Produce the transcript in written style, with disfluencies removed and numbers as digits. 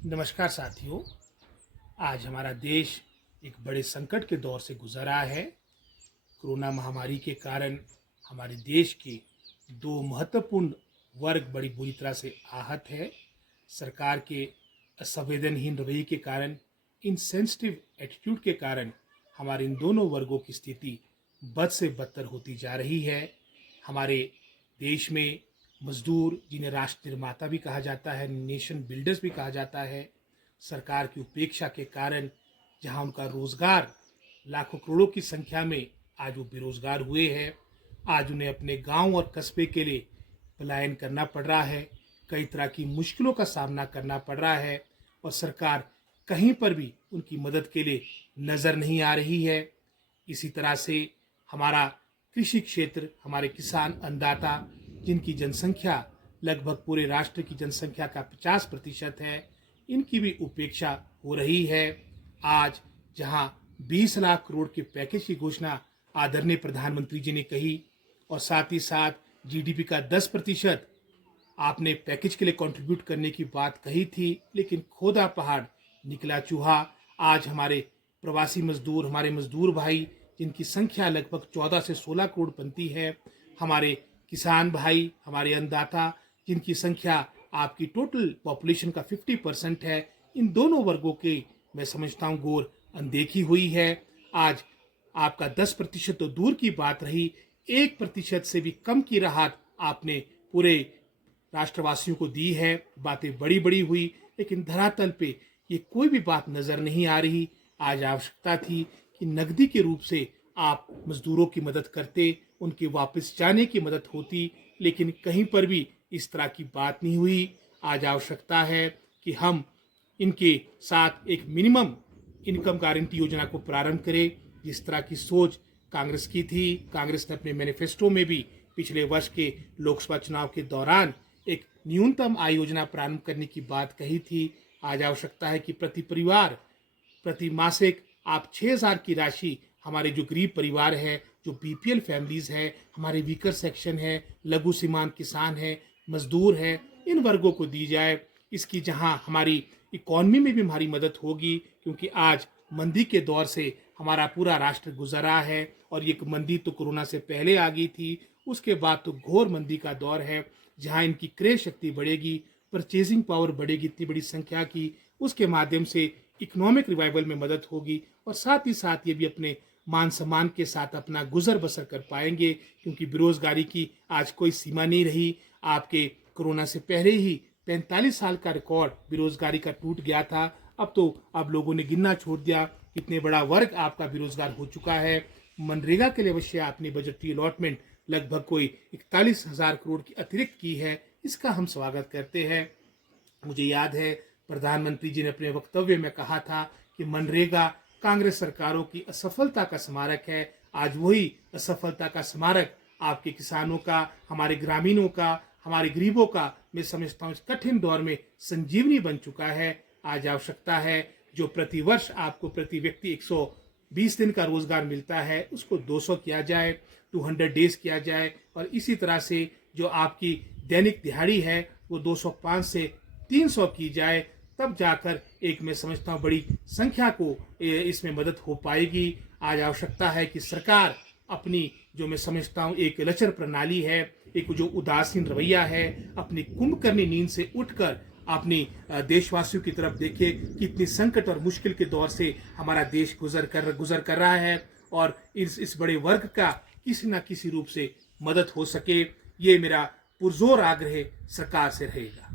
नमस्कार साथियों। आज हमारा देश एक बड़े संकट के दौर से गुजर रहा है। कोरोना महामारी के कारण हमारे देश के दो महत्वपूर्ण वर्ग बड़ी बुरी तरह से आहत है। सरकार के असंवेदनहीन रवैये के कारण, इनसेंसिटिव एटीट्यूड के कारण हमारे इन दोनों वर्गों की स्थिति बद से बदतर होती जा रही है। हमारे देश में मजदूर, जिन्हें राष्ट्र निर्माता भी कहा जाता है, नेशन बिल्डर्स भी कहा जाता है, सरकार की उपेक्षा के कारण जहां उनका रोजगार लाखों करोड़ों की संख्या में आज वो बेरोजगार हुए हैं। आज उन्हें अपने गांव और कस्बे के लिए पलायन करना पड़ रहा है। कई तरह की मुश्किलों का सामना करना पड़ रहा है और सरकार कहीं पर भी उनकी मदद के लिए नज़र नहीं आ रही है। इसी तरह से हमारा कृषि क्षेत्र, हमारे किसान अन्नदाता, जिनकी जनसंख्या लगभग पूरे राष्ट्र की जनसंख्या का 50% है, इनकी भी उपेक्षा हो रही है। आज जहां 20 लाख करोड़ के पैकेज की घोषणा आदरणीय प्रधानमंत्री जी ने कही और साथ ही साथ जीडीपी का 10% आपने पैकेज के लिए कंट्रीब्यूट करने की बात कही थी, लेकिन खोदा पहाड़ निकला चूहा। आज हमारे प्रवासी मजदूर, हमारे मजदूर भाई, जिनकी संख्या लगभग 14 से 16 करोड़ बनती है, हमारे किसान भाई, हमारे अन्नदाता, जिनकी संख्या आपकी टोटल पॉपुलेशन का 50% है, इन दोनों वर्गों की मैं समझता हूँ घोर अनदेखी हुई है। आज आपका 10% तो दूर की बात रही, 1% से भी कम की राहत आपने पूरे राष्ट्रवासियों को दी है। बातें बड़ी बड़ी हुई, लेकिन धरातल पे ये कोई भी बात नजर नहीं आ रही। आज आवश्यकता थी कि नकदी के रूप से आप मजदूरों की मदद करते, उनके वापस जाने की मदद होती, लेकिन कहीं पर भी इस तरह की बात नहीं हुई। आज आवश्यकता है कि हम इनके साथ एक मिनिमम इनकम गारंटी योजना को प्रारंभ करें। जिस तरह की सोच कांग्रेस की थी, कांग्रेस ने अपने मैनिफेस्टो में भी पिछले वर्ष के लोकसभा चुनाव के दौरान एक न्यूनतम आय योजना प्रारंभ करने की बात कही थी। आज आवश्यकता है कि प्रति परिवार प्रति मासिक आप 6,000 की राशि हमारे जो गरीब परिवार है, जो बीपीएल फैमिलीज है, हमारे वीकर सेक्शन है, लघु सीमांत किसान है, मजदूर है, इन वर्गों को दी जाए। इसकी जहां हमारी इकॉनमी में भी हमारी मदद होगी, क्योंकि आज मंदी के दौर से हमारा पूरा राष्ट्र गुजर रहा है और ये मंदी तो कोरोना से पहले आ गई थी, उसके बाद तो घोर मंदी का दौर है। जहां इनकी क्रय शक्ति बढ़ेगी, परचेजिंग पावर बढ़ेगी इतनी बड़ी संख्या की, उसके माध्यम से इकोनॉमिक रिवाइवल में मदद होगी और साथ ही साथ ये भी अपने मान सम्मान के साथ अपना गुजर बसर कर पाएंगे, क्योंकि बेरोजगारी की आज कोई सीमा नहीं रही। आपके कोरोना से पहले ही 45 साल का रिकॉर्ड बेरोजगारी का टूट गया था। अब लोगों ने गिनना छोड़ दिया कितने बड़ा वर्ग आपका बेरोजगार हो चुका है। मनरेगा के लिए अवश्य आपने बजटीय अलॉटमेंट लगभग कोई 41,000 करोड़ की अतिरिक्त की है, इसका हम स्वागत करते हैं। मुझे याद है प्रधानमंत्री जी ने अपने वक्तव्य में कहा था कि मनरेगा कांग्रेस सरकारों की असफलता का स्मारक है। आज वही असफलता का स्मारक आपके किसानों का, हमारे ग्रामीणों का, हमारे गरीबों का, मैं समझता हूँ इस कठिन दौर में संजीवनी बन चुका है। आज आवश्यकता है जो प्रतिवर्ष आपको प्रति व्यक्ति 120 दिन का रोजगार मिलता है, उसको 200 किया जाए, 200 डेज किया जाए, और इसी तरह से जो आपकी दैनिक दिहाड़ी है वो 205 से 300 की जाए। तब जाकर एक मैं समझता हूँ बड़ी संख्या को इसमें मदद हो पाएगी। आज आवश्यकता है कि सरकार अपनी जो मैं समझता हूँ एक लचर प्रणाली है, एक जो उदासीन रवैया है, अपनी कुंभकर्णी नींद से उठकर अपनी देशवासियों की तरफ देखे कि इतनी संकट और मुश्किल के दौर से हमारा देश गुजर कर रहा है और इस बड़े वर्ग का किसी न किसी रूप से मदद हो सके। ये मेरा पुरजोर आग्रह सरकार से रहेगा।